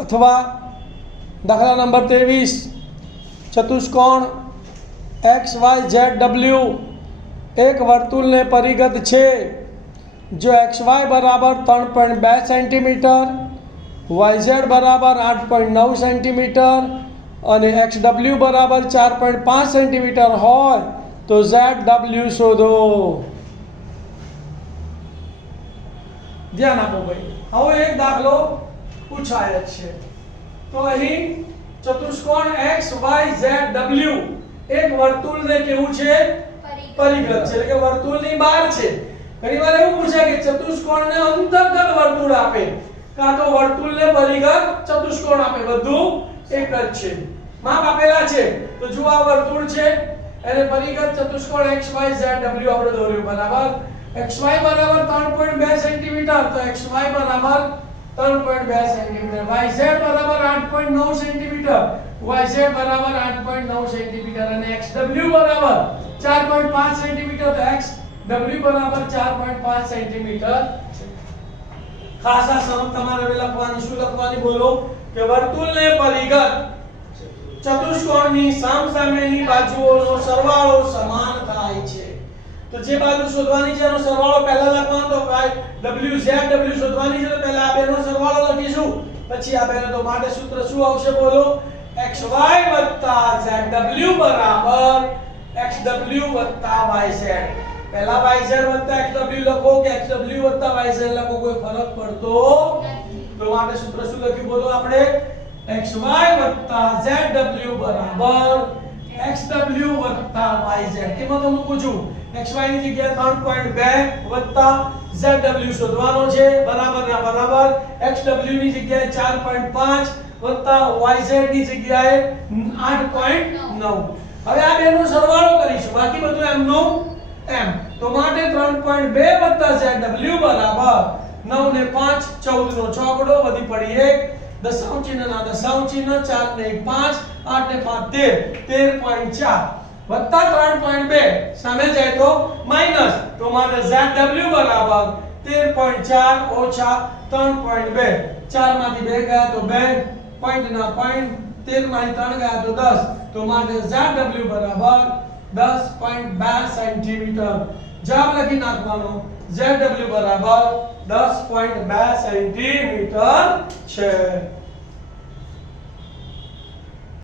अथवा दाखला number 23 चतुष्कोण x Y Z W एक वर्तुल ने परिगत है जो एक्स वाय बराबर 3.2 सेंटीमीटर वाय जेड बराबर 8.9 सेंटीमीटर और एक्स डब्ल्यू बराबर 4.5 सेंटीमीटर हो तो जेड डब्ल्यू शोधो। ध्यान आपो भाई હવે એક દાખલો પૂછાય છે તો અહીં ચતુષ્કોણ x y z w એક વર્તુળને કેવું છે પરિગત છે એટલે કે વર્તુળની બહાર છે। ઘણીવાર એવું પૂછાય કે ચતુષ્કોણને અંતર્ગત વર્તુળ આપે કાં તો વર્તુળને પરિગત ચતુષ્કોણ આપે બધું એક જ છે। માપ આપેલા છે તો જો આ વર્તુળ છે એને પરિગત ચતુષ્કોણ x y z w આપણે દોર્યું બરાબર xy बराबर 3.2 सेंटीमीटर तो xy बराबर 3.2 सेंटीमीटर yz बराबर 8.9 सेंटीमीटर yz बराबर 8.9 सेंटीमीटर અને xw बराबर 4.5 सेंटीमीटर तो xw बराबर 4.5 सेंटीमीटर। ખાસ આ સમજ તમારે હવે લખવાની શું લખવાની બોલો કે વર્તુળને પરિગત ચતુષ્કોણની સામસામેની બાજુઓનો સરવાળો સમાન થાય છે। तो जे बाजू शोधवानी છે એનો સરવાળો પહેલા લખવાનો તો w z w શોધવાની છે તો પહેલા આ બેનો સરવાળો લખીશું પછી આ બેનો તો માટે સૂત્ર શું આવશે બોલો xy zw બરાબર xw yz। પહેલા yz xw લખો કે xw yz લખો કોઈ ફરક પડતો તો માટે સૂત્ર શું લખ્યું બોલો આપણે xy zw બરાબર xw yz એમાં તો મૂકું છું xy ની જગ્યાએ 3.2 વત્તા zw શોધવાનો છે બરાબર ના બરાબર xw ની જગ્યાએ 4.5 વત્તા yz ની જગ્યાએ 8.9। હવે આ બેનો સરવાળો કરીશું બાકી બધું એમ નો એમ તો માટે 3.2 વત્તા zw બરાબર 9 ને 5 14 નો ચોકડો વધી પડી 1 દશાંશ ચિહ્ન ના દશાંશ ચિહ્ન 4 ને 1 5 8 ને 5 13 વત્તા 3.2 સામે જાય તો માઈનસ તો મારે zw બરાબર 13.4 ઓછા 3.2 4 માંથી 2 ગયા તો 2 પોઈન્ટ ના પોઈન્ટ 13 માંથી 3 ગયા તો 10 તો મારે zw બરાબર 10.2 સેન્ટીમીટર જવાબ લખી નાખવાનો zw બરાબર 10.2 સેન્ટીમીટર છે।